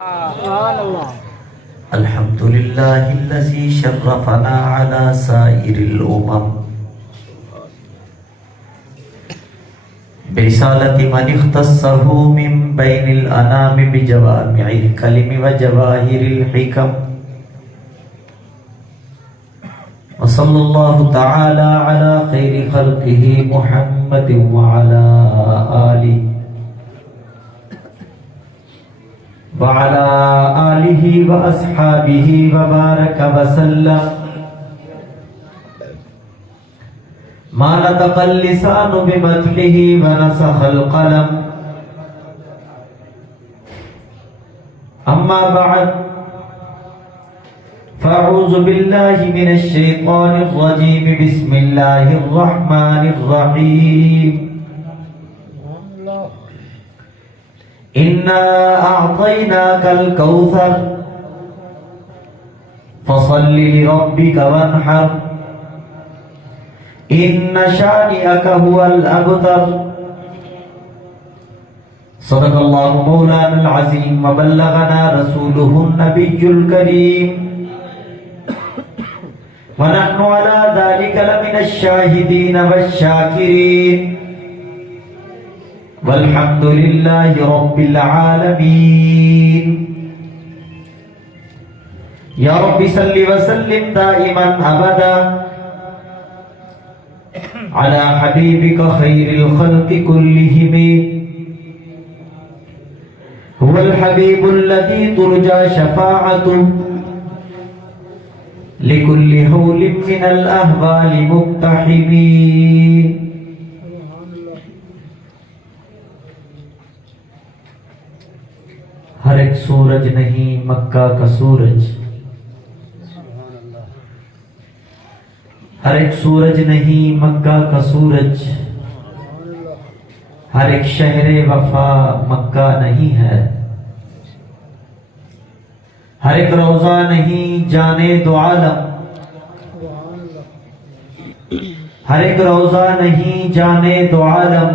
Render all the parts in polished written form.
سبحان اللہ. الحمد لله الذي شرفنا على سائر الأمم برسالة من اختصه من بين الأنام بجوامع الكلم وجواهر الحكم وصلى الله تعالى على خير خلقه محمد وعلى آله وأصحابه وبارك وسلم. ما نطق اللسان بمدحه ونسخ القلم. أما بعد فأعوذ بالله من الشيطان الرجيم. بسم الله الرحمن الرحيم. إنا أعطيناك الكوثر فصل لربك وانحر إن شانئك هو الأبتر. صدق الله مولانا العظيم وبلغنا رسوله النبي الكريم ونحن على ذلك لمن الشاهدين والشاكرين والحمد لله رب العالمين. يا رب صل وسلم دائما أبدا على حبيبك خير الخلق كلهم. هو الحبيب الذي ترجى شفاعته لكل هول من الأهوال مقتحمين. ہر ایک سورج نہیں مکہ کا سورج، ہر ایک سورج نہیں مکہ کا سورج، ہر ایک شہر وفا مکہ نہیں ہے، ہر ایک روضہ نہیں جانے دو عالم، ہر ایک روضہ نہیں جانے دو عالم،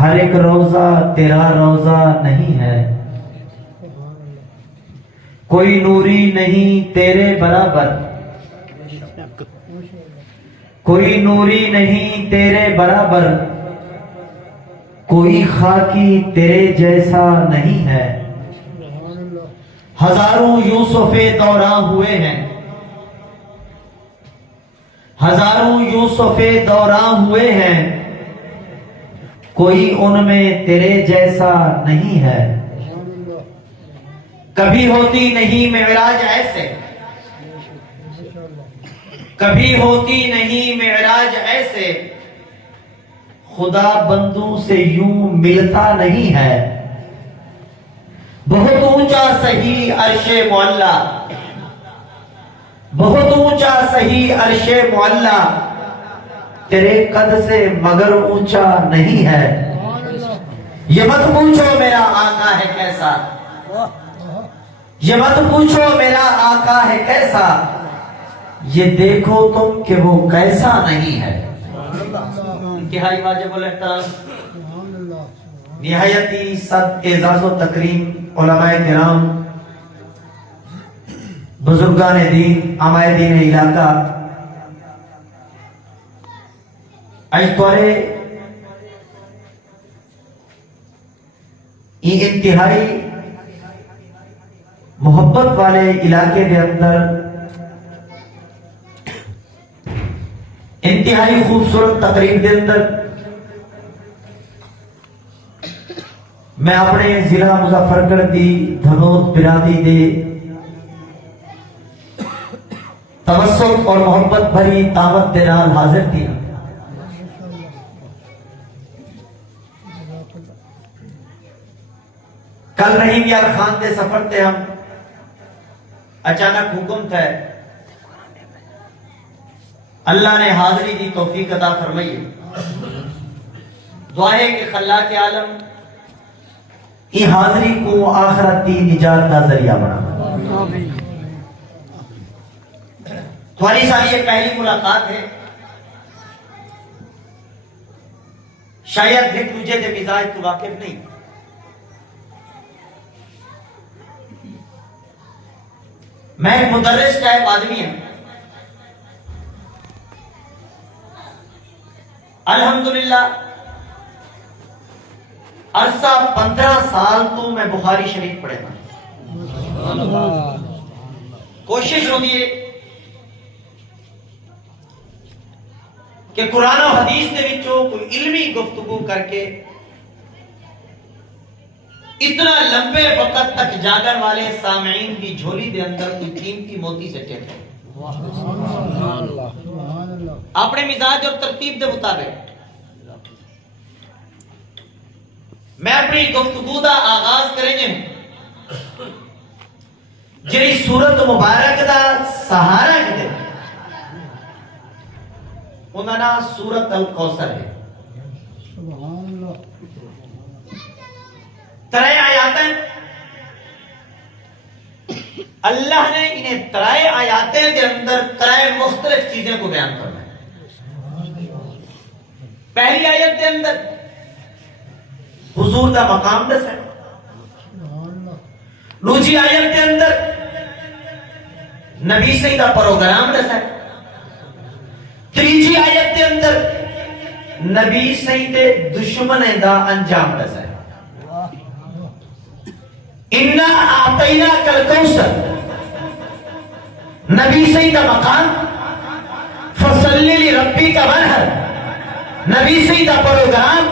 ہر ایک روضہ تیرا روضہ نہیں ہے. کوئی نوری نہیں تیرے برابر، کوئی نوری نہیں تیرے برابر، کوئی خاکی تیرے جیسا نہیں ہے. ہزاروں یوسف دوراں ہوئے ہیں، ہزاروں یوسف دوراں ہوئے ہیں، کوئی ان میں تیرے جیسا نہیں ہے. کبھی ہوتی نہیں معراج ایسے، کبھی ہوتی نہیں معراج ایسے، خدا بندوں سے یوں ملتا نہیں ہے. بہت اونچا سہی عرش معلا، بہت اونچا سہی عرش معلا، تیرے قد سے مگر اونچا نہیں ہے. یہ مت پوچھو میرا آقا ہے کیسا، یہ مت پوچھو میرا آقا ہے کیسا، یہ دیکھو تم کہ وہ کیسا نہیں ہے. انتہائی واجب الاحترام نہایتی صد اعزاز و تکریم علماء کرام، بزرگان دین، عمائدین علاقہ، یہ انتہائی محبت والے علاقے کے اندر انتہائی خوبصورت تقریب کے اندر میں اپنے ضلع مظفر گڑھ دی دھنوت برادری دے توسط اور محبت بھری دعوت دے نال حاضر تھی. کل رحیم یار خان دے سفر تے ہم اچانک حکم تھا، اللہ نے حاضری دی توفیق عطا فرمائی. دعا ہے کہ خلاق عالم یہ حاضری کو آخرت کی نجات کا ذریعہ بنا. تمہاری ساری یہ پہلی ملاقات ہے، شاید ایک دوجے دے مزاج تو واقف نہیں. میں ایک مدرس ٹائپ آدمی ہوں، الحمدللہ عرصہ 15 سال تو میں بخاری شریف پڑھے ہوں۔ کوشش ہوتی ہے کہ قرآن و حدیث دے وچوں کوئی علمی گفتگو کر کے اتنا لمبے وقت تک جاگن والے سامعین کی جھولی دے اندر کوئی قیمتی موتی سے ٹیک ہے، اپنے مزاج اور ترتیب دے مطابق میں اپنی گفتگو دا آغاز کریں گے جی سورت مبارک دا سہارا کدے انہاں نا سورت الکوثر ہے۔ ترائے آیات ہیں، اللہ نے انہیں ترائے آیاتیں دے اندر ترائے مختلف چیزیں کو بیان کرنا ہے۔ پہلی آیت دے اندر حضور دا مقام دس ہے، دوسری آیت دے اندر نبی سے دا پروگرام دس ہے، تیسری آیت دے اندر نبی سے دے دشمن دا انجام دس ہے۔ اِنَّا أَعْطَيْنَاكَ الْكَوْثَرَ نبی سے دا مقام، فَصَلِّ لِرَبِّكَ وَانْحَرْ نبی سے دا پروگرام،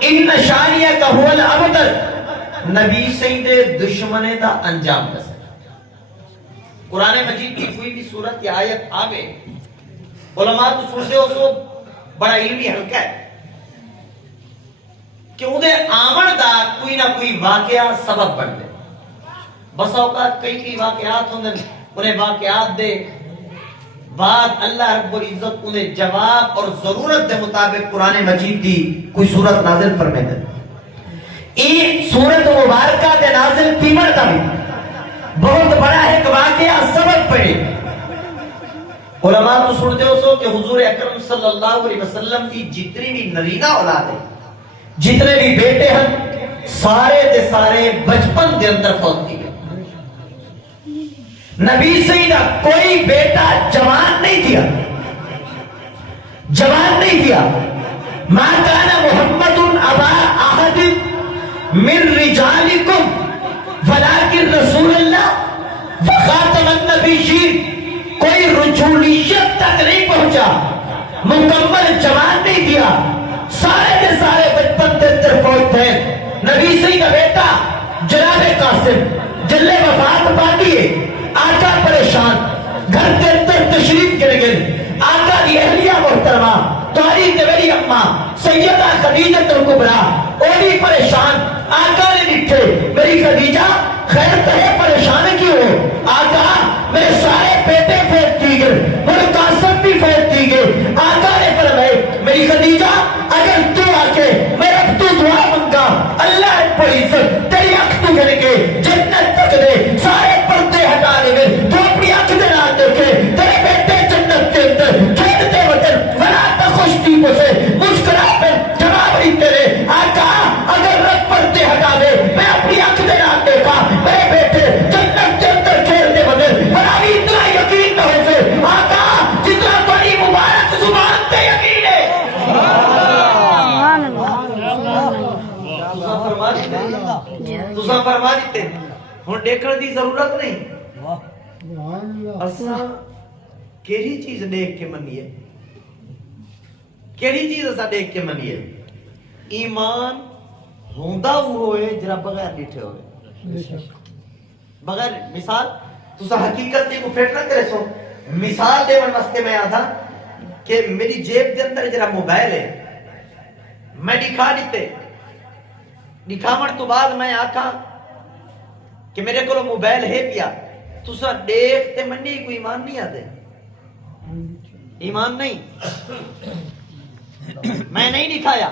اِنَّ شَانِئَكَ هُوَ الْأَبْتَرُ نبی سے دے دشمن دا انجام دس ہے۔ قرآن مجید کی کوئی بھی صورت یا آیت آگے علماء تو سوچتے ہو سو بڑا علمی حلقہ ہے کہ انہیں آمن دا کوئی نہ کوئی واقعہ سبب بن دے۔ بس اوقات کئی واقعات انہیں واقعات دے بعد اللہ رب العزت انہیں جواب اور ضرورت دے مطابق قرآن مجید دی کوئی صورت نازل فرمے دے۔ یہ صورت مبارکہ دے نازل تیمر دا بھی بہت بڑا ایک واقعہ سبب پڑے۔ علماء تو سنتے ہو سو کہ حضور اکرم صلی اللہ علیہ وسلم کی جتنی بھی نرینہ اولاد ہے، جتنے بھی بیٹے ہیں، سارے دے سارے بچپن دے اندر فوت کی گئے۔ نبی سیدہ کوئی بیٹا جوان نہیں دیا، جوان نہیں دیا۔ ما کان محمد ابا احد من رجالکم ولکن رسول اللہ وخاتم النبیین، کوئی رجولیت تک نہیں پہنچا، مکمل جوان نہیں دیا، سارے کے سارے بچپن کے اندر فوت تھے۔ نبی سی کا بیٹا جناب قاسم جلے وفات پاتی ہے، آقا پریشان، گھر کے اندر تشریف گر گئے، آقا دی اہلیہ محترمہ تاریخ میری اماں سیدہ خدیجہ الکبریٰ وہ بھی پریشان، آقا نے لکھے میری خدیجہ خیر تہے پریشان کیوں ہو؟ آقا میرے سارے بیٹے فوت کی گئے، میرے قاسم بھی فوت کی گئے۔ آقا نے فرمائے میری خدیجہ اگر تو آ کے میرا تو دعا منگا، اللہ رب العزت تیری آنکھ تو گھر کے جنت تک دے، سارے پردے ہٹا دے گئے، تو اپنی آنکھ دے نہ دیکھے تیرے بیٹے جنت کے اندر کھیلتے وطن ولا خوش ٹیپوں سے مسکرا کر جواب ہی تیرے۔ آقا اگر رب پردے ہٹا دے میں اپنی آنکھ دے نہ دیکھا میرے بیٹے جنت کے اندر کھیلتے وطن بڑا بھی اتنا یقین نہ ہو سے۔ آقا جتنا بڑی مبارک زبان تے یقین ہے تُسا فرما دیتے ہوں دیکھنے دی ضرورت نہیں، اساں کیڑی چیز دیکھ کے منیے، کیڑی چیز اساں دیکھ کے منیے؟ ایمان ہوندا ہوئے جرا بغیر ڈٹھے ہوئے، بغیر مثال تُسا حقیقت دی کو فٹ نہ کرے سو۔ مثال دے من واسطے میں آدھا کہ میری جیب دے اندر جرا موبائل ہے، میں دکھا دیتے، دکھاوڑ تو بعد میں آکھا کہ میرے کو موبائل ہے پیا، تُسا دیکھتے منی کوئی ایمان نہیں آتے، ایمان نہیں۔ میں نہیں دکھایا،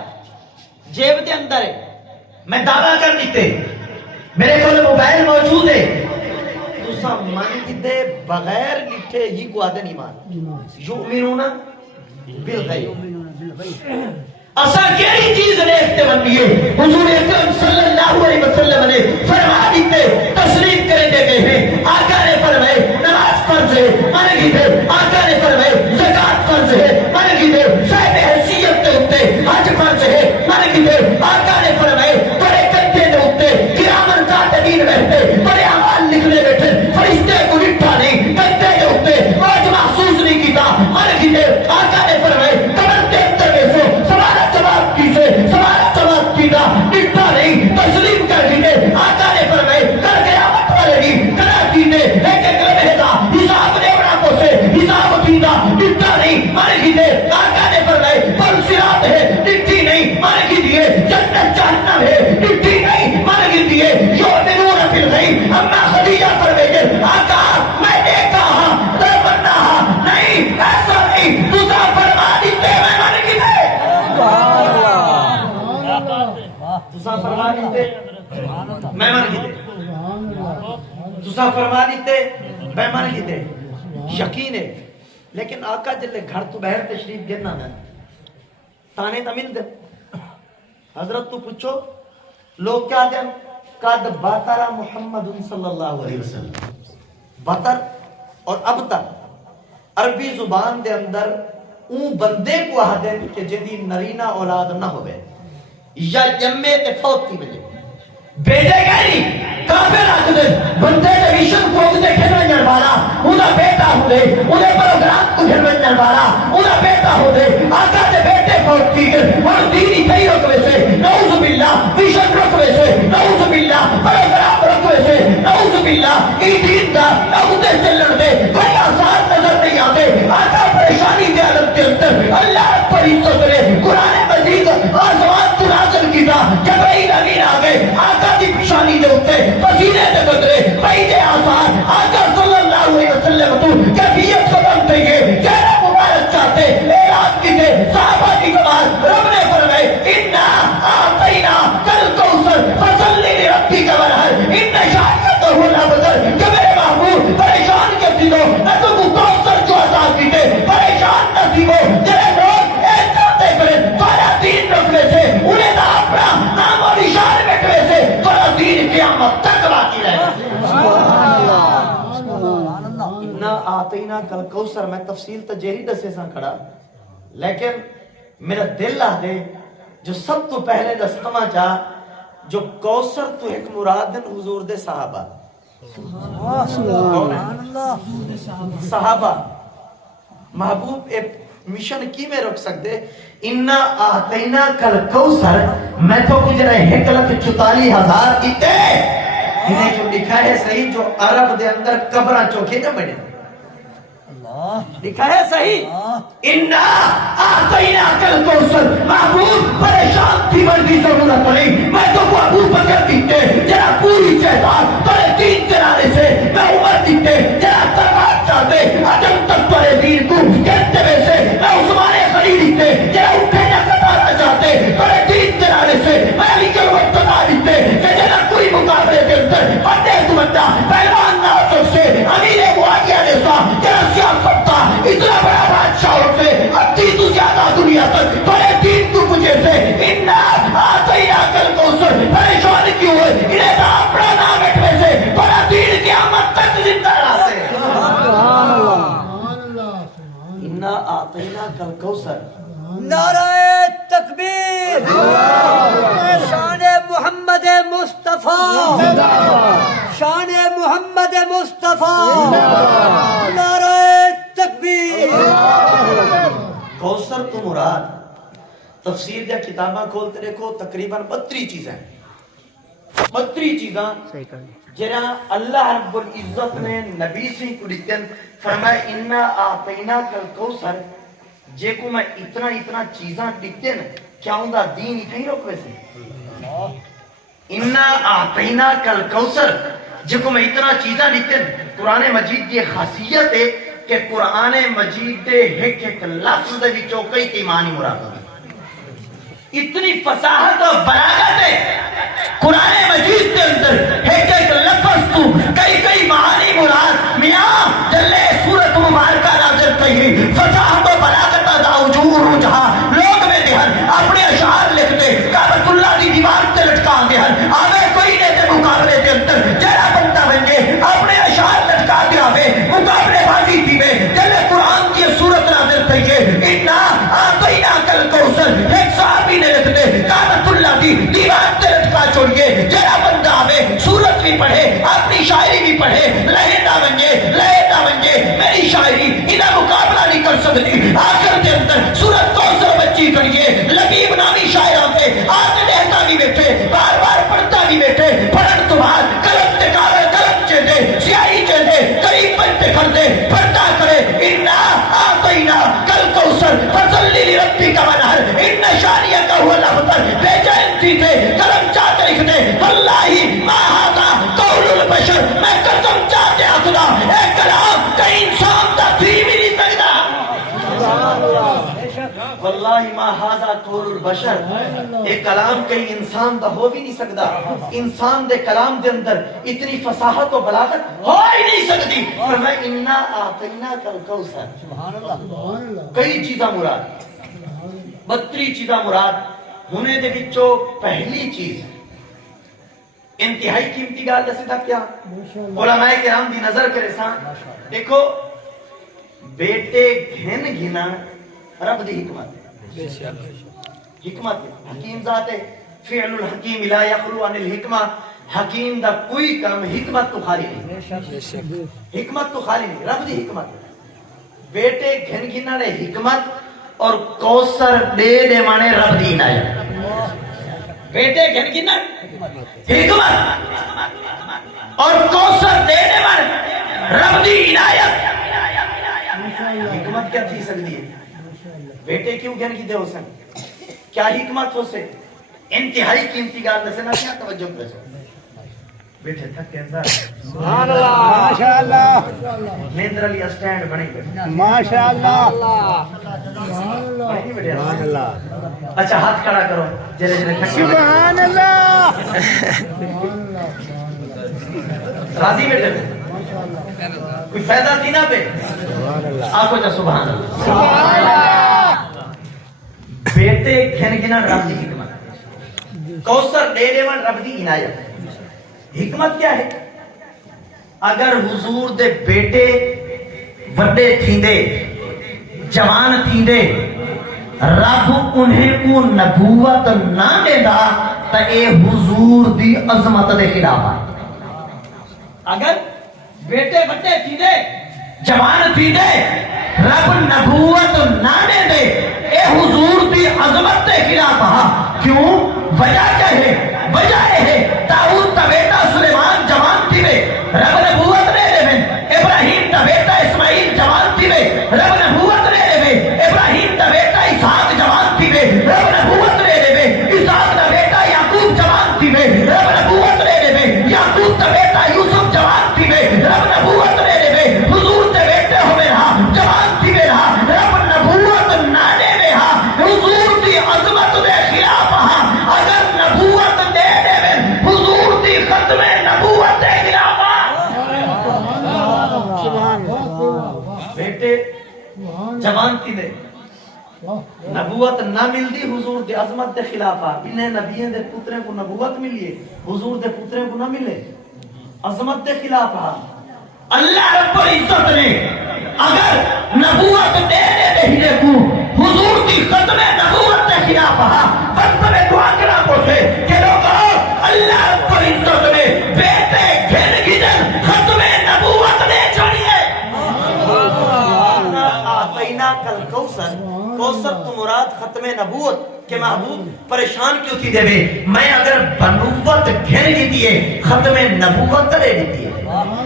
جیب دے اندر ہے، میں دعویٰ کر دیتے میرے کو موبائل موجود ہے، تُسا من دیتے بغیر لٹھے ہی کو آدھے ایمان یؤمنون بالغیب۔ اسا کیڑی چیز دیکھتے بنیے؟ حضور اکرم صلی اللہ علیہ وسلم نے فرما دیتے تسلیم کرے دے گئے ہیں۔ آقا نے فرمائے نہیں اما خدیجہ پر بھیجے آقا میں دیکھا ہاں بننا ہاں نہیں ایسا نہیں تجھا فرما دیتے میں من کتے تجھا فرما دیتے میں من کتے تجھا فرما دیتے میں من کتے یقین ہے لیکن آقا جلے گھر تو بہر تشریف گرنا میں تانے تمل دے حضرت تو پوچھو لوگ کیا دیں قد باتر محمد صلی اللہ علیہ وسلم بطر اور ابتر عربی زبان دے اندر اون بندے کو آدھیں کہ جدی نرینہ اولاد نہ ہوئے یا جمعے تے فوت کی بجے بیٹے گئے نہیں کافر آدھے بندے دے ویشن کو دے کھلویں جنوالا انہا بیٹا ہو دے انہیں پروگرام کو کھلویں جنوالا انہا بیٹا ہو دے آقا دے بیٹے فوت کی گر اور دینی کئی رکھوے سے نعوذ باللہ ویشن رکھوے سے نعوذ باللہ پروگرام رکھوے سے نعوذ باللہ ای دین دا نعوذ چلن دے بڑی آسان نظر نہیں آتے آقا پریشانی دے عالم کے اندر اللہ پر عزت کرے قرآن مجید آسمان تو نازل کیتا جبرائیل امین آگے آقا دی پشانی دے ہوتے پسینے دے بدرے پہیدے آسان آقا صلی اللہ علیہ وسلم تو کیفیت ختم تھے گے چہرہ مبارک چاہتے اعلان کی تھے صحابہ کی کمال رب نے فرمائے انا آتینا کل کوثر فصلی لربی کا ونحر ان شانیت ہو نہ بدر کہ میرے محبوب پریشان کے تھیلو نہ تو وہ کوثر جو عذاب کی تھے پریشان نہ تھی وہ جرے لوگ ایسا دے کرے تارا دین رکھنے سے انہیں نہ اپنا نام و نشان بیٹھوے سے تارا دین قیامت تک باقی رہے انا آتینا کل کوثر میں تفصیل تجہری دسے ساں کھڑا لیکن میرا دل آ دے جو سب تو پہلے دستما چاہ جو کوثر تو ایک مرادن حضور دے صحابہ صحابہ محبوب ایک مشن کی میں رکھ سکتے انا آتینا کل کوثر میں تو گجرے 1,44,000 اتے انہیں جو لکھا ہے صحیح جو عرب دے اندر قبرہ چوکے نہ بڑھے لکھا ہے صحیح انا آتینا کل کوثر محبوب پریشان تھی مردی ضرورت نہیں میں تو کو ابو بکر دیتے جرا پوری جہداد ترے دین کنارے سے میں عمر دیتے جرا ترغاب چاہتے عجم تک ترے دین کو کہتے میں سے میں عثمان خلی دیتے جرا اٹھے نہ کتارا چاہتے ترے دین کنارے سے میں علی کے وقت تنا دیتے کہ جرا کوئی مقابلے کے اندر بندے تو بندہ پہلوان ناصر سے امیر معاویہ نے سا جرا سیاست اتنا بڑا بادشاہ ہوتے ادھی تو زیادہ دنیا تک ترے دین کو مجھے سے انا آتینا کل کوثر پریشان کیوں ہوئے انہیں نہ اپنا نام بیٹھے سے ترا دین قیامت تک زندہ رہا سے انا آتینا کل کوثر نعرہ تکبیر شان محمد مصطفیٰ شان محمد مصطفیٰ نعرہ تکبیر کوثر تو مراد تفسیر یا کتاباں کھولتے دیکھو تقریباً 32 چیزیں 32 چیزاں جنہاں اللہ رب العزت نے نبی سے کو لکھن فرمائے انا آتینا کل کوثر جے کو میں اتنا چیزاں لکھتے نا کیا ہوں دا دین ہی کہیں روک ویسے انا آتینا کل کوثر جے کو میں اتنا چیزاں لکھتے نا قرآن مجید کی خاصیت ہے کہ قرآن مجید دے ایک لفظ دے وچوں کئی معنی مراد ہے اتنی فصاحت اور بلاغت ہے قرآن مجید کے اندر ایک لفظ تو کئی معانی مراد میاں جلے سورت مبارکہ نازل کئی فصاحت و بلاغت دا وجور جہاں لوگ میں دہن اپنے اشعار لکھتے کعبۃ اللہ دی دیوار تے لٹکان دہن آوے کوئی نے تے مقابلے کے اندر جڑا بندہ بنجے اپنے اشعار لٹکا دے آوے مقابلے بازی تھی میں جلے قرآن کی سورت نازل کئی ہے انا آتینا کل کوثر ایک صحابی نے لکھتے کعبۃ اللہ دی دیوار تے لٹکا چھوڑیے جڑا بندہ آوے سورت بھی پڑھے اپنی شاعری بھی پڑھے لہندا بنجے میری شاعری انہاں مقابلہ نہیں کر سکتی آخر کے اندر سورت کوثر بچی کریے لبیب نامی شاعراں پہ آتے لہتا بھی بیٹھے بار بار پڑھتا بھی بیٹھے پڑھن تو بعد قلم تے کاغذ قلم چے سیاہی چے قریب بنتے کر دے پڑھتا کرے انا آتینا کل کوثر فصلی لربک ونحر ان شانیک هو الابتر بے چین تھی تھے قلم چاہتے لکھتے واللہ ما ھذا قول البشر میں قسم چاہتے آخدا اے کلام کئی انسان دا تھی بھی نہیں سکتا واللہ ما ھذا قول البشر ایک کلام کئی انسان دا ہو بھی نہیں سکتا انسان دے کلام دے اندر اتنی فصاحت و بلاغت ہو ہی نہیں سکتی فرمایا انا اعطینا کل کوثر کئی چیزاں مراد 32 چیزاں مراد ہونے دے وچوں پہلی چیز انتہائی قیمتی گل دسی تھا کیا علماء کرام دی نظر کرے سان دیکھو بیٹے گھن گھنا رب دی حکمت ہے حکمت حکیم ذات ہے فعل الحکیم لا یخلو عن الحکمہ حکیم دا کوئی کام حکمت تو خالی نہیں حکمت تو خالی نہیں رب دی حکمت بیٹے گھن گھنا نے حکمت اور کوثر دے مانے رب دی عنایت بیٹے گھن گھنا حکمت اور کوثر دے مانے رب دی عنایت حکمت کیا تھی سکتی ہے بیٹے کیوں گھن کی دے ہو سن کیا حکمت ہو سے انتہائی قیمتی گال دسے نہ کیا توجہ کرے بیٹھے تھک کے اندر سبحان اللہ ماشاءاللہ نیندر علی اسٹینڈ بنے بیٹھے ماشاءاللہ سبحان اللہ اچھا ہاتھ کھڑا کرو جرے جرے تھک کے سبحان اللہ راضی بیٹھے کوئی فائدہ تھی نا پہ آپ کو جا سبحان اللہ بیٹے گھن گھنا رب دی حکمت کوثر دے دے من رب دی عنایت حکمت کیا ہے اگر حضور دے بیٹے وڈے تھیندے جوان تھیندے رب انہیں کو نبوت نہ دیدا تا اے حضور دی عظمت دے خلاف اگر بیٹے وڈے تھیندے جوان تھیندے رب نبوت نہ دے دے اے حضور دی عظمت دے خلاف کیوں وجہ کیا ہے وجہ ہے داؤد کا بیٹا سلیمان جوان تھی وے رب نبوت دے دے میں ابراہیم کا بیٹا اسماعیل جوان تھی وے رب نبوت دے دے میں ابراہیم کا بیٹا اسحاق جوان تھی وے رب نبوت دے دے میں اسحاق کا بیٹا یعقوب جوان تھی وے رب نبوت دے دے میں یعقوب کا بیٹا یوسف جوان تھی وے رب نبوت دے دے میں حضور دے بیٹے ہوئے رہا جوان تھی وے رہا رب نبوت نہ دے دے ہا حضور دی عظمت دے خلاف ہا اگر نبوت دے دے میں حضور دی ختم نبوت دے خلاف بیٹے جوان تھی دے نبوت نہ ملدی حضور دے عظمت دے خلاف انہیں نبیوں دے پترے کو نبوت ملیے حضور دے پترے کو نہ ملے عظمت دے خلاف اللہ رب العزت نے اگر نبوت دے دے ہی کو حضور کی ختم نبوت کے خلاف وقت میں دعا کرا پوچھے کہ لوگوں اللہ رب العزت نے بیٹے گھن گھن ختم نبوت نے چھوڑیے آتینا کل کوثر کوثر تو مراد ختم نبوت کہ محبوب پریشان کیوں تھی دے میں اگر بنوت گھن کی دیے ختم نبوت لے دیتی ہے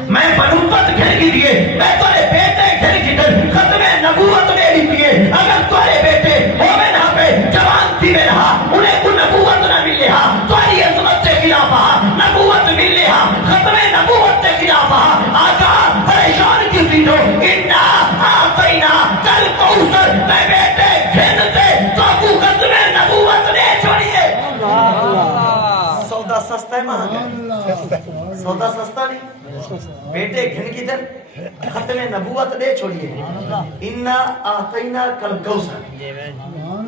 میں بنوت گھن کی دیے میں تمہارے بیٹے گھن کی در ختم نبوت لے لیتی ہے اگر تمہارے بیٹے ہوئے نہ پہ جوان تھی میں رہا انہیں کو نبوت نہ ملے ہا تمہاری عظمت سے خلاف نبوت ملے ہا ختم نبوت سے خلاف آقا پریشان کیوں تھی جو انا آتینا کل کوثر میں بیٹے گھن سے تو کو ختم نبوت نے چھوڑیے سودا سستا ہے مہنگا سودا سستا نہیں بیٹے گھن کی در ختم نبوت دے چھوڑیے انا آتینا کل کوثر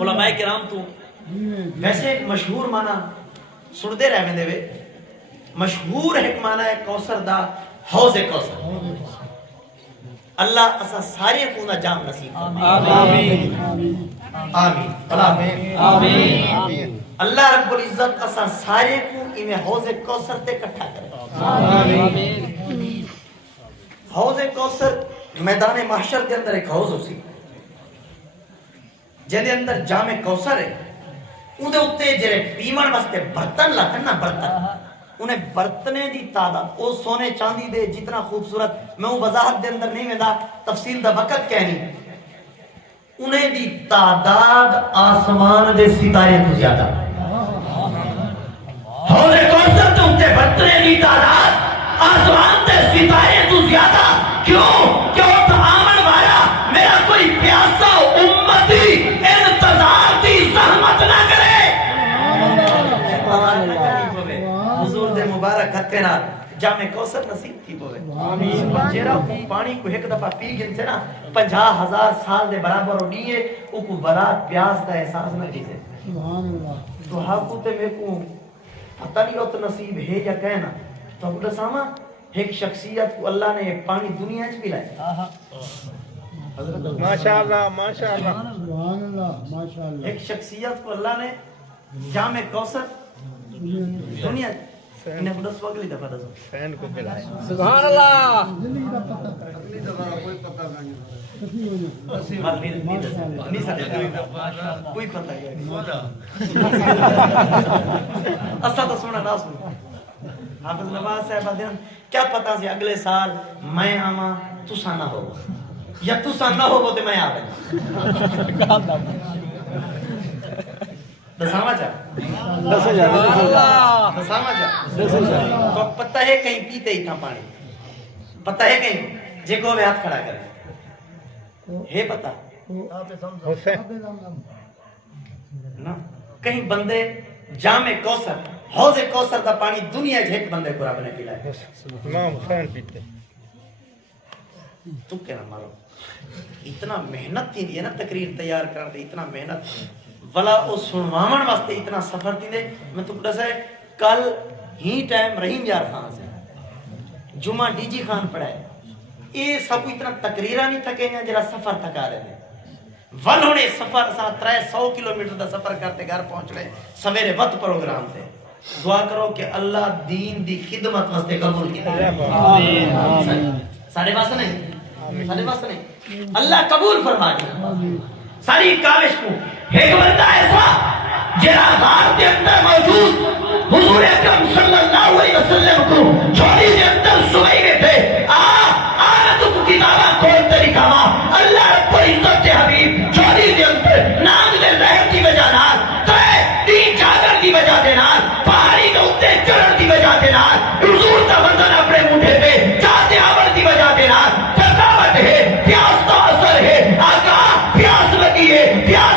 علماء کرام تو ویسے ایک مشہور معنی سنتے رہے دے وے مشہور ایک معنی ہے کوثر دا حوض کوثر اللہ اسا سارے کو نہ جام نصیب آمین آمین آمین اللہ رب العزت اسا سارے کو انہیں حوض کوثر تے اکٹھا کرے آمین حوض کوثر میدان محشر کے اندر ایک حوض ہو سی جدے اندر جام کوثر ہے اندے اتے جرے پیمن واسطے برتن لکھن نا برتن انہیں برتنے دی تعداد او سونے چاندی دے جتنا خوبصورت میں وہ وضاحت دے اندر نہیں ویندہ تفصیل دا وقت کہنی انہیں دی تعداد آسمان دے ستارے تو زیادہ حوض کوثر تو اتے برتنے دی تعداد آسمان دے ستارے تو زیادہ کیوں کیوں آمن والا میرا کوئی پیاسا امتی انتظار دی زحمت نہ کرے حضور دے مبارک ہتھے نال جامع کوثر نصیب تھی ہوئے جیڑا پانی کو ایک دفعہ پی گن نا 50,000 سال دے برابر ہو نہیں ہے او کو بلا پیاس دا احساس نہ کیتے تو ہاکو تے میں کو پتہ نہیں ہوتا نصیب ہے یا کہنا تو اب دساما ایک شخصیت کو اللہ نے پانی دنیا چ پلائے ماشاءاللہ ماشاءاللہ سبحان اللہ ماشاءاللہ ایک شخصیت کو اللہ نے جامع کوثر دنیا انہیں کو دس وقت لی دفعہ دسو فین کو پلائے سبحان اللہ زندگی کا پتہ اگلی دفعہ کوئی پتہ نہیں نہیں سکتے کوئی پتہ نہیں اسا تو سونا نہ سونا حافظ نواز صاحب دین کیا پتہ سی اگلے سال میں آواں تساں نہ ہو یا تساں نہ ہو تے میں آ گیا دساواں جا دساواں جا تو پتہ ہے کہیں پیتے ہی تھا پانی پتہ ہے کہیں جے کو ہاتھ کھڑا کرے ہے پتہ حسین نا کہیں بندے جامع کوثر حوض کوثر دا پانی دنیا جے ایک بندے کو رب نے پلائے امام حسین پیتے تم کہنا مارو اتنا محنت تھی ہے نا تقریر تیار کرتے اتنا محنت ولا او سنواون واسطے اتنا سفر تھی دے میں تو دسا ہے کل ہی ٹائم رحیم یار خان سے جمعہ ڈی جی خان پڑھائے یہ سب اتنا تقریرہ نہیں تھکے ہیں جرا سفر تھکا رہے تھے ون ہونے سفر سا 300 کلومیٹر دا سفر کرتے گھر پہنچ رہے سویرے وقت پروگرام سے دعا کرو کہ اللہ دین دی خدمت واسطے قبول کی ساڑھے پاس نہیں اللہ قبول فرما دیا ساری کاوش کو ایک بندہ ایسا جرا غار کے اندر موجود حضور اکرم صلی اللہ علیہ وسلم کو چھوڑی کے اندر سوئی گئے تھے تو کتابہ کھول طریقہ اللہ رب العزت کے حبیب چھوڑی کے اندر نام دے رہن کی وجہ نال تین چادر کی وجہ دے نال پہاڑی کے اوپر چڑھن کی وجہ دے نال حضور کا وزن اپنے مونڈے پہ چاہتے آور کی وجہ دے نال تھکاوٹ ہے پیاس کا اثر ہے آقا پیاس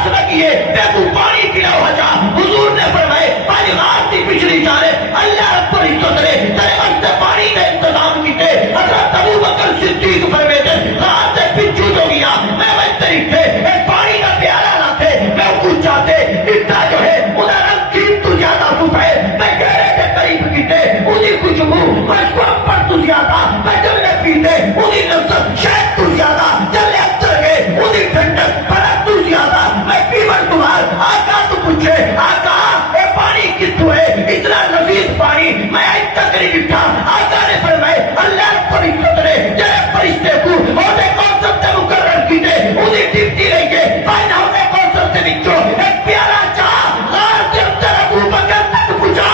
لگی ہے میں تو پانی پلاؤ حجا حضور نے فرمائے پانی رات کی پچھلی چارے اللہ رب العزت نے تیرے واسطے پانی کا انتظام کیتے حضرت ابو بکر صدیق فرماتے رات سے پچھو جو گیا میں واسطے تھے ایک پانی کا پیالہ نہ تھے میں کچھ چاہتے اتنا جو ہے ادھر رنگین تو زیادہ سفید میں گہرے کے قریب کیتے اسی خوشبو مشکوک پر تو زیادہ میں جب نے پیتے اسی نفس شاید تو زیادہ جلے اکتر گئے اسی ٹھنڈک فرق تو زیادہ میں پیمر تمہار آقا تو پوچھے آقا اے پانی کتو ہے اتنا لذیذ پانی میں آج تک نہیں بٹھا آقا نے فرمائے اللہ پر عزت نے جلے فرشتے کو ہوتے کون سب سے مقرر کیتے اسی ڈپٹی رہی گئے پائنہ ہوتے کون سب سے بچو ایک پیارا چاہ غار کے اندر ابو بکر تک پوچھا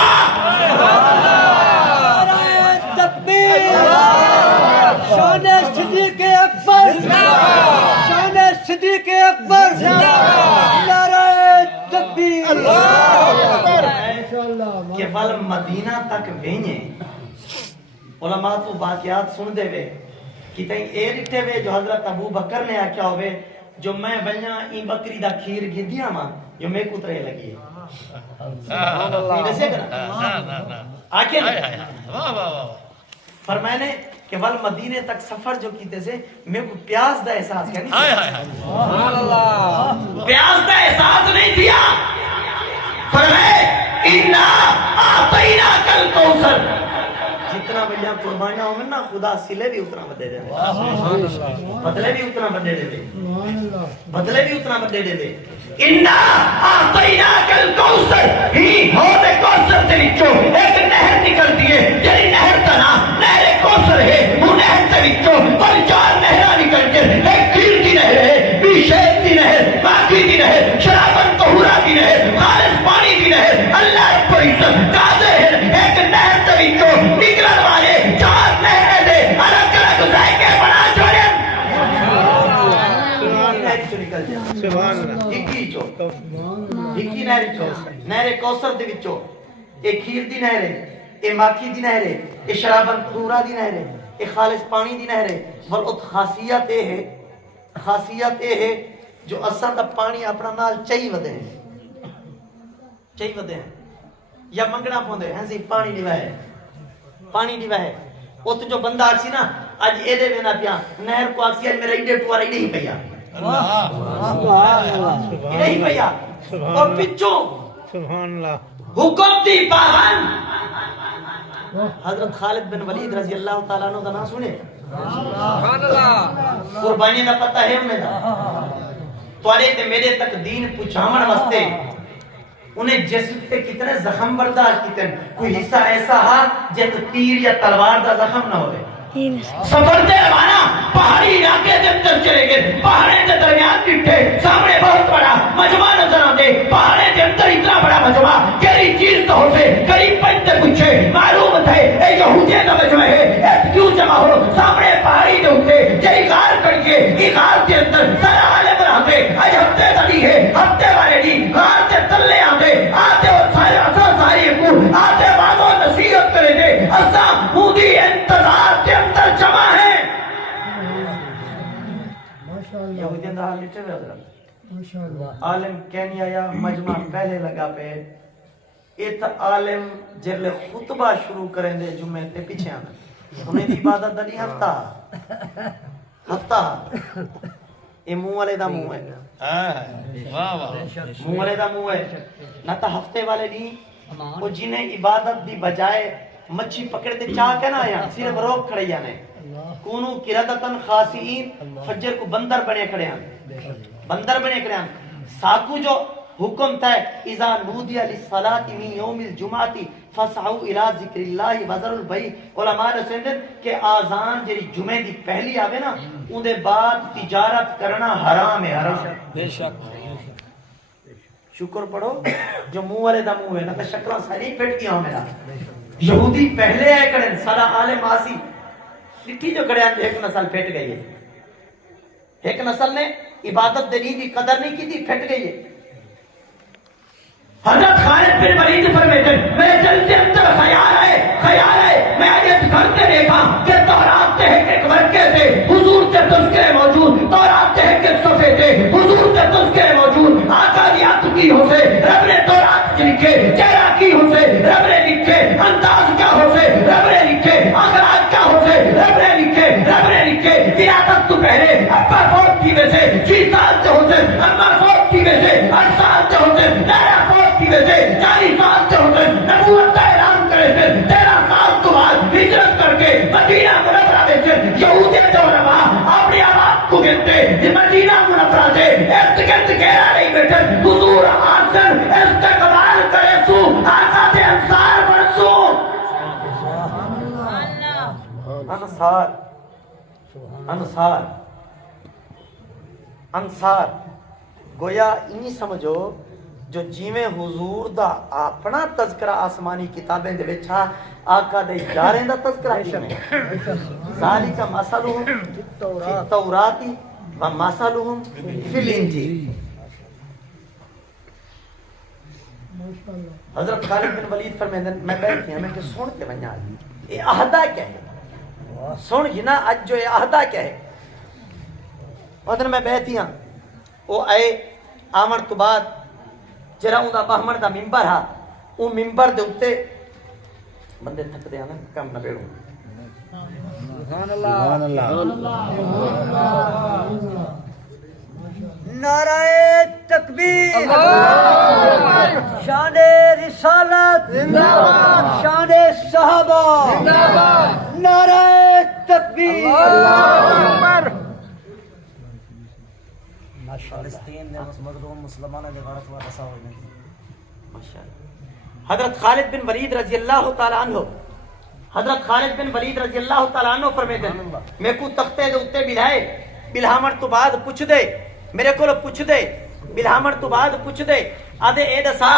تکبیر شان صدیق اکبر شان صدیق اکبر نعرہ تکبیر کہ ول مدینہ تک وینے علماء تو واقعات سن دے وے کہ تہیں اے رٹھے وے جو حضرت ابو بکر نے آکھیا ہوئے جو میں بنیا این بکری دا کھیر گدیا ماں جو میں کترے لگی آکھے فرمائے نے کہ ول مدینے تک سفر جو کیتے سے میں کو پیاس دا احساس کیا نہیں پیاس دا احساس نہیں دیا فرمائے اِنَّا آتَيْنَاكَ الْكَوْثَرَ جتنا بڑیا قربانیاں ہوں گے نا خدا سلے بھی اتنا بدے دے بدلے بھی اتنا بدے دے بدلے بھی اتنا بدے دے اِنَّا آتَيْنَاكَ الْكَوْثَرَ ہی ہوتے کوثر سے وچوں ایک نہر نکلتی ہے جنہی نہر کا نام نہر کوثر ہے وہ نہر سے وچوں پر 4 نہرہ نکل کے ایک کھیر کی نہر ہے بیشیر کی نہر باقی کی نہر شرابن طہورہ کی نہر خالص پانی کی نہر اللہ رب العزت قادر ہے ایک نہر سے وچوں نکلن والے 4 نہریں دے الگ الگ ذائقے بنا چھوڑے نہر چو نکل جائے سبحان اللہ ہکی چو ہکی نہر چو نہر کوثر دے وچوں ایک کھیر دی نہر ہے اے ماکی دی نہر ہے، اے شرابن طہورا دی نہر ہے، اے خالص پانی دی نہر ہے، ولت خاصیت اے ہے جو اساں دا پانی اپنا نال چاہی ودے ہیں یا منگنا پوندے ہیں سی پانی دی وہے اوت جو بندہ آکسی نا اج اے دے وینا پیا نہر کو آکسی اج میرا ایڈے ٹوارا ہی نہیں پیا نہیں پیا اور پچھوں سبحان اللہ حکم دی پابند حضرت خالد بن ولید رضی اللہ تعالیٰ عنہ دا نام سنے قربانی دا پتہ ہے انہیں دا توڑے تے میرے تک دین پچھامن واسطے انہیں جسم پہ کتنے زخم برداشت کتنے کوئی حصہ ایسا ہا جت تیر یا تلوار دا زخم نہ ہوئے سفر دے روانہ پہاڑی علاقے دے اندر چلے گئے پہاڑے دے درمیان ڈٹھے سامنے بہت بڑا مجمع نظر آتے پہاڑے دے اندر اتنا بڑا مجمع کیری چیز تو ہو سے قریب پنجتے پوچھے معلوم تھے اے یہودیہ کا مجمع ہے ایت کیوں جمع ہو سامنے پہاڑی دے ہوتے جائی غار کڑکے ای غار دے اندر سارا آلے پر آتے آج ہفتے دلی ہے ہفتے والے دی غار دے تلے آتے اور ساری اپور آتے بعدوں نصیحت کرے دے اسا مودی انتظار کے اندر جمع ہے یہودین دا حال لٹے ہوئے حضرت عالم کینیا یا مجمع پہلے لگا پہ ایت عالم جل خطبہ شروع کریں دے جمعے تے پیچھے آنا انہیں دی عبادت دلی ہفتہ اے منہ والے دا منہ ہے منہ والے دا منہ ہے نہ تا ہفتے والے نہیں وہ جنہیں عبادت دی بجائے مچھی پکڑ تے چاہ کے نہ آیا صرف روک کھڑے جانے کونو قردتن خاسئین فجر کو بندر بنے کھڑے ہیں ساکو جو حکم تھا اذا نودی للصلاۃ من یوم الجمعہ فسعوا الی ذکر اللہ وذروا البیع علماء نے سمجھن کہ آذان جڑی جمعے دی پہلی آوے نا اون دے بعد تجارت کرنا حرام ہے حرام بے شک شکر پڑھو جو منہ والے دا منہ ہے نہ شکلاں ساری پھٹ گیا میرا یہودی پہلے آئے کڑن سارا عالم آسی لٹھی جو کڑے آتے ایک نسل پھٹ گئی ہے ایک نسل نے عبادت دینی دی قدر نہیں کی تھی پھٹ گئی ہے حضرت خالد بن ولید فرماتے ہیں میرے دل کے اندر خیال ہے میں آیت کرتے دیکھا کہ تورات کے ایک ورقے سے حضور کے تذکرے موجود تورات کے ایک صفحے سے حضور کے تذکرے موجود آقا دی آت کی ہو سے رب نے تورات لکھے چہرہ کی ہو سے رب نے لکھے انداز کیا ہو سے رب نے لکھے اخراج کیا ہو سے رب نے لکھے ولادت تو پہلے ابا فوت کی وجہ سے 6 سال سے ہو سے اما فوت کی وجہ سے 8 سال سے ہو سے نارا فوت کی وجہ سے 40 سال سے ہو سے نبوت کا اعلان کرے سے 13 سال تو بعد ہجرت کر کے مدینہ منورہ میں سے یہودی جو روا اپنی آباد کو گنتے مدینہ منورہ سے ارتگرد گہرا نہیں بیٹھے حضور آسن استقبال کرے سو آقا دے انصار برسو انصار گویا انہی سمجھو جو جیویں حضور دا اپنا تذکرہ آسمانی کتابیں دے وچھا آقا دے یاریں دا تذکرہ کیویں ذالک مثلہم فی التوراۃ و مثلہم فی الانجیل حضرت خالد بن ولید فرمائیں میں بیٹھ ہوں میں کہ سن کے ونجا یہ عہدہ کیا ہے سن جنا اج جو یہ عہدہ کیا ہے ادھر میں بیٹھی ہوں وہ آئے آمن تو بعد جرا اون دا بہمن دا ممبر ہا او ممبر دے اوتے بندے تھک دے نا کم نہ بیڑو سبحان اللہ نعرہ تکبیر شان رسالت زندہ باد شان صحابہ زندہ باد نعرہ تکبیر فلسطین دے مظلوم مسلمانوں دے غارت و رسا ہوئے حضرت خالد بن ولید رضی اللہ تعالی عنہ حضرت خالد بن ولید رضی اللہ تعالی عنہ فرمیتے میں کو تختے دے اوتے بلائے بلہامن تو بعد پوچھ دے میرے کو پوچھ دے بلہامن تو بعد پوچھ دے آدھے اے دسا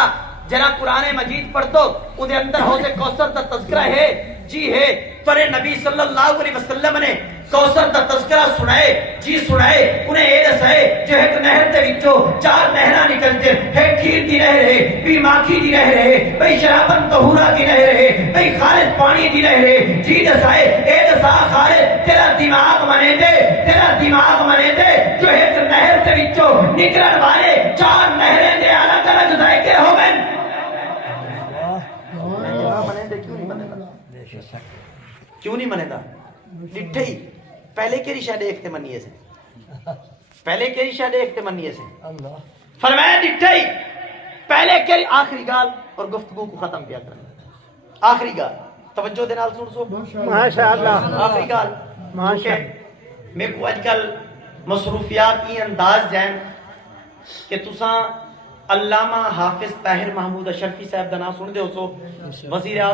جرا قرآن مجید پڑھ دو اندے اندر حوض کوثر دا تذکرہ ہے جی ہے تورے نبی صلی اللہ علیہ وسلم نے کوثر دا تذکرہ سنائے جی سنائے انہیں اے دسائے جو ایک نہر دے وچوں چار نہراں نکلدے ایک کھیر دی نہر ہے بھئی ماکھی دی نہر ہے بھئی شرابن طہورا دی نہر ہے بھئی خالص پانی دی نہر ہے جی دسائے اے دسا خالص تیرا دماغ منے دے جو ایک نہر دے وچوں نکلن والے چار نہریں دے الگ الگ ذائقے ہوویں کیوں نہیں منے دا ڈٹھے ہی پہلے کیری شاہ دیکھتے منیے سے فرمایا ڈٹھے ہی پہلے کیری آخری گال اور گفتگو کو ختم کیا کرنا آخری گال توجہ دے نال سن سو ماشاءاللہ آخری گال ماشاءاللہ میں کو اج کل مصروفیات کی انداز جائیں کہ تساں علامہ حافظ طاہر محمود اشرفی صاحب دا نام سن دے ہو سو وزیر